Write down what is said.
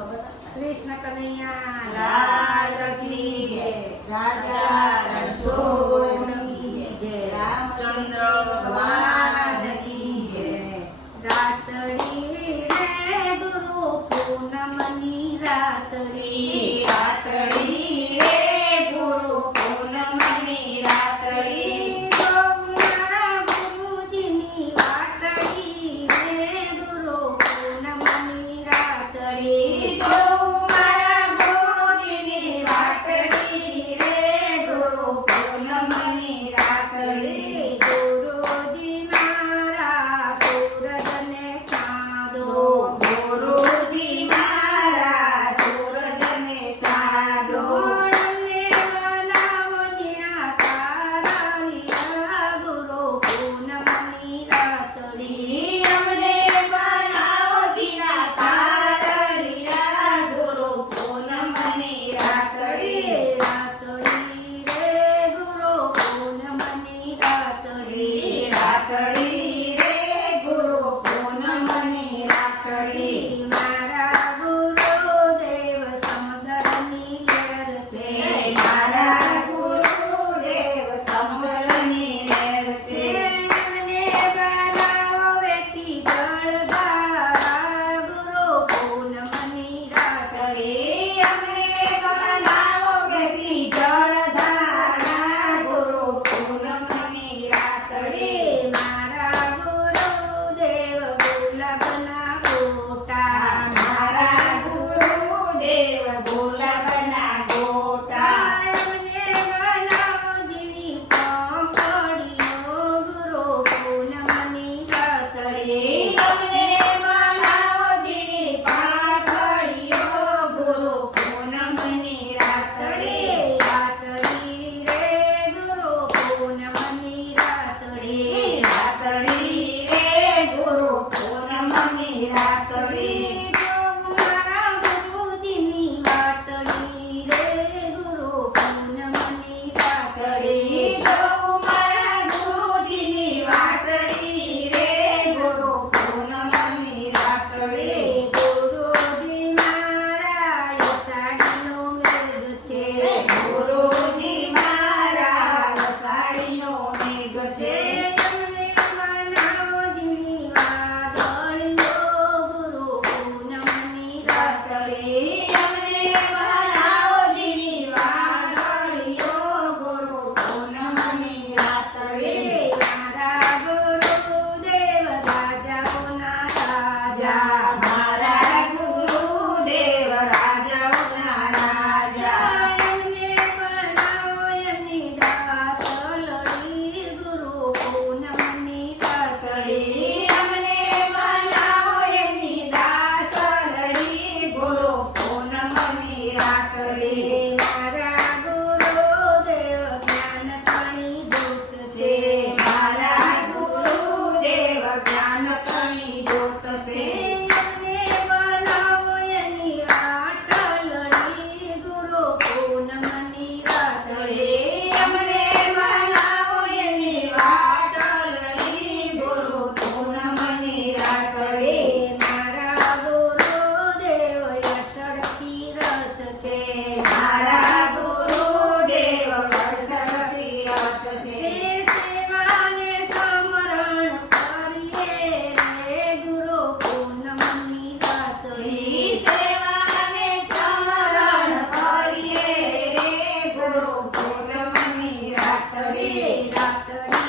કૃષ્ણ કનૈયા લાલ કી જય, રાજા રણછોડની જય, રામચંદ્ર ભગવાન કી જય. રાતડી રે ગુરુ પૂનમની રાતડી, રાતડી રે ગુરુ પૂનમની રાતડી. મારા ગુરુજીની વાટડી રે ગુરુ પૂનમની રાતડી. જોઉં મારા ગુરુજીની વાટડી રે ગુરુ પૂનમની રાતડી. ગુરુજી મારા સૂરજને ચાંદો, ગુરુજી મારા સૂરજને ચાંદો. અમને બનાવો ઝીણા તારા લીલા ગુરુ પૂનમની રાતડી. અમને બનાવો ઝીણા તારલિયા ગુરુ પૂનમની રાતડી. રાતડી રે ગુરુ પૂનમની રાતડી. રાતડી રે ગુરુ પૂનમની રાતડી. મારા ગુરુદેવ સમુદ્રની લહેર છે, મારા ગુરુદેવ સમુદ્રની લહેર છે. એમને બનાવો વેતી જળધારા ગુરુ પૂનમની રાતડી. અમને બનાવો વેતી જળધારા ગુરુ પૂનમની રાતડી. મારા ગુરુદેવ ગુલાબના ગોટા, મારા ગુરુદેવ ગુલાબના ગોટા. એમને બનાવો ઝીણી પાંખડીઓ ગુરુ પૂનમની રાતડી. અમને બનાવો ઝીણી પાંખડીઓ ગુરુ પૂનમની રાતડી. રાતડી રે ગુરુ પૂનમની રાતડી. રાતડી રે ગુરુ પૂનમની રાતડી. મારા ગુરુજીની વાટડી રે ગુરુ પૂનમની રાતડી. જોઉં મારા ગુરુજીની વાટડી રે ગુરુ પૂનમની રાતડી. ગુરુજી મારા અષાઢીનો મેઘ છે, ગુરુજી મારા અષાઢીનો મેઘ છે. એમને બનાવો ઝીણી વાદળીઓ ગુરુ પૂનમની રાતડી. અમને બનાવો ઝીણી વાદળીઓ ગુરુ પૂનમની રાતડી. મારા ગુરુદેવ રાજાઓના રાજા, મારા ગુરુદેવ રાજાઓના રાજા. એમને બનાવો એમની દાસલડી ગુરુ પૂનમની રાતડી. અમને બનાવો એમની દાસલડી ગુરુ પૂનમની રાતડી. મારા ગુરુદેવ જ્ઞાન કણી દૂત છે, મારા ગુરુદેવ જ્ઞાન કણી જ્યોત છે. એમને બનાવો એની વાટલડી ગુરુ પૂનમની રાતડી. અમને બનાવો એની વાટલડી ગુરુ પૂનમની રાતડી. મારા ગુરુદેવ યશળ તીરથ છે, મારા ગુરુદેવ વત્સલ તીરથ છે. સેવાને સમરણ કરીએ રે ગુરુ પૂનમની રાતડી. સેવાને સ્મરણ કરીએ રે ગુરુ પૂનમની રાતડી. રાતડી